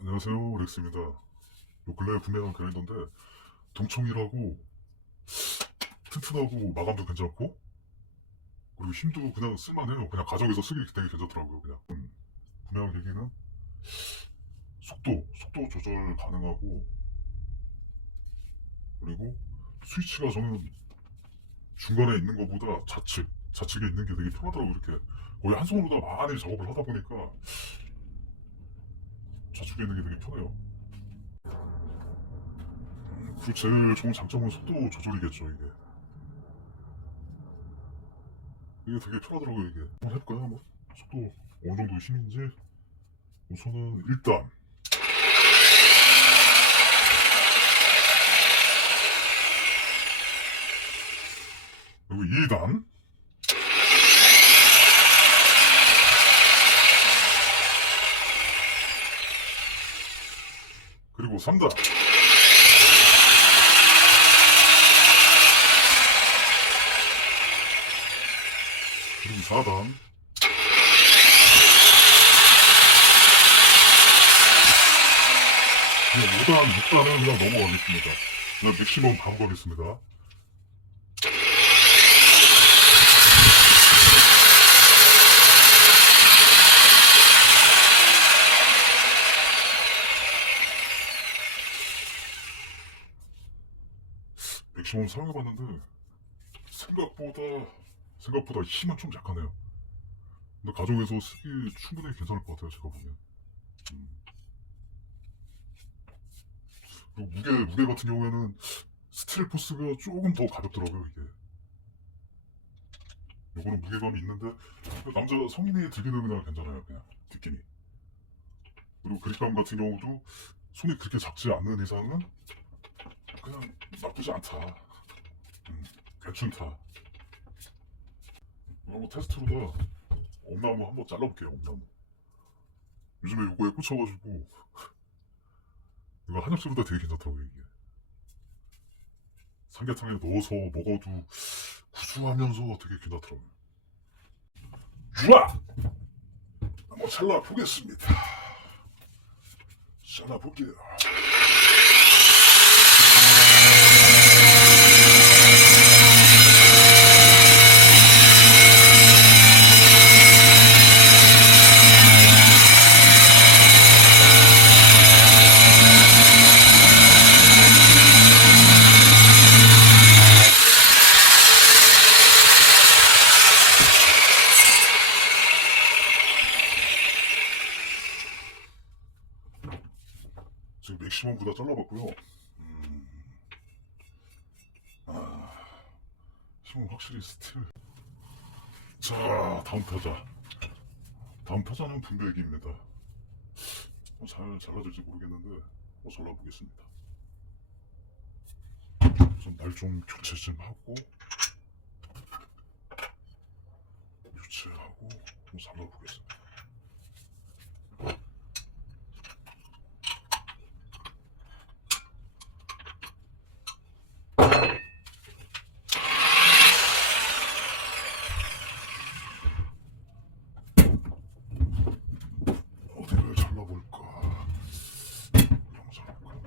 안녕하세요 렉스입니다. 요 근래에 구매한 그라인더인데 동청이라고 튼튼하고 마감도 괜찮고 그리고 힘도 그냥 쓸만해요. 그냥 가정에서 쓰기 되게 괜찮더라고요. 그냥 음, 구매한 계기는 속도 속도 조절 가능하고 그리고 스위치가 저는 중간에 있는 것보다 좌측 좌측에 있는 게 되게 편하더라고요. 이렇게 거의 한 손으로 다 많이 작업을 하다 보니까 좌측에 있는 게 되게 편해요. 음, 그리고 제일 좋은 장점은 속도 조절이겠죠, 이게. 이게 되게 편하더라고요, 이게. 한번 해볼까요, 한번? 속도 어느 정도 힘인지. 우선은 일단. 그리고 2단. 그리고 3단. 그리고 4단. 그냥 5단, 6단은 그냥 넘어가겠습니다. 그냥 맥시멈 바로 가겠습니다. 맥시멈 사용해봤는데 생각보다 생각보다 힘은 좀 약하네요. 근데 가정에서 쓰기 충분히 괜찮을 것 같아요. 제가 보기엔. 음. 그리고 무게 무게 같은 경우에는 스틸 포스가 조금 더 가볍더라고요. 이게. 요거는 무게감이 있는데 남자 성인이 들기는 그냥 괜찮아요. 그냥 느낌이. 그리고 그립감 같은 경우도 손이 그렇게 작지 않는 이상은 그냥 나쁘지 않다. 음, 괜찮다. 한번 테스트로다 엄나무 한번 잘라볼게요. 엄나무. 요즘에 요거에 꽂혀가지고 이거 한약재보다 되게 괜찮더라고요 이게. 삼계탕에 넣어서 먹어도 구수하면서 되게 괜찮더라고요. 좋아! 한번 잘라보겠습니다. 잘라볼게요. 맥시멈보다 잘라봤고요. 음... 아, 힘은 확실히 스틸. 자, 다음 타자. 다음 타자는 분배기입니다. 어, 잘 잘라질지 모르겠는데, 어, 잘라보겠습니다. 날좀 교체 좀 하고, 교체하고, 좀 잘라보겠습니다. 어디를 잘라볼까? 영상할까?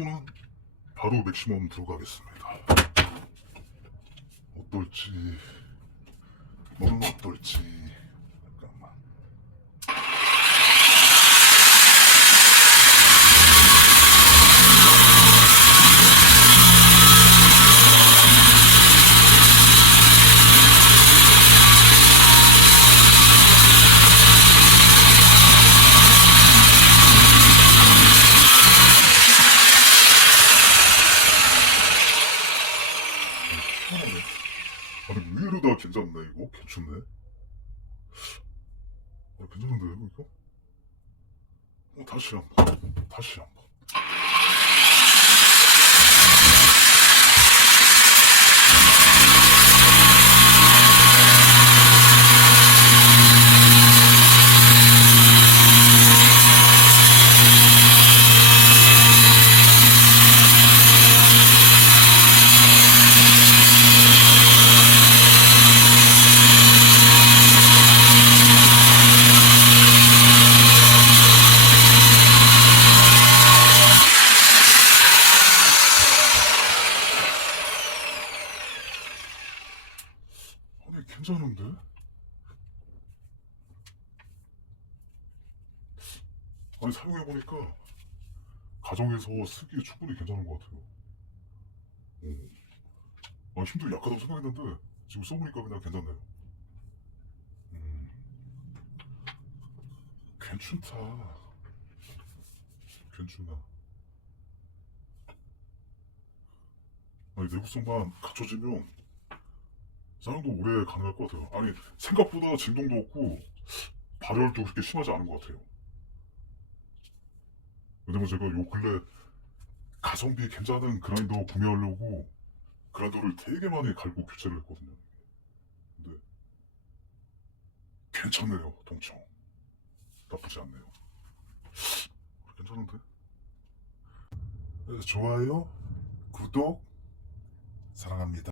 속도는 바로 맥시멈 들어가겠습니다. 어떨지, 너는 어떨지. 의외로 다 괜찮네 이거 괜찮네. 아 괜찮은데 이거? 어 다시 한번 다시 한번. 소름인데? 아니 사용해보니까 가정에서 쓰기에 충분히 괜찮은 것 같아요 어. 오. 아 힘도 약하다고 생각했는데 지금 써보니까 그냥 괜찮네요 음. 괜찮다 괜찮아 아니 내구성만 갖춰지면 사용도 오래 가능할 것 같아요. 아니 생각보다 진동도 없고 발열도 그렇게 심하지 않은 것 같아요. 왜냐면 제가 요 근래 가성비 괜찮은 그라인더 구매하려고 그라인더를 되게 많이 갈고 교체를 했거든요. 근데 괜찮네요, 동청. 나쁘지 않네요. 괜찮은데? 네, 좋아요, 구독, 사랑합니다.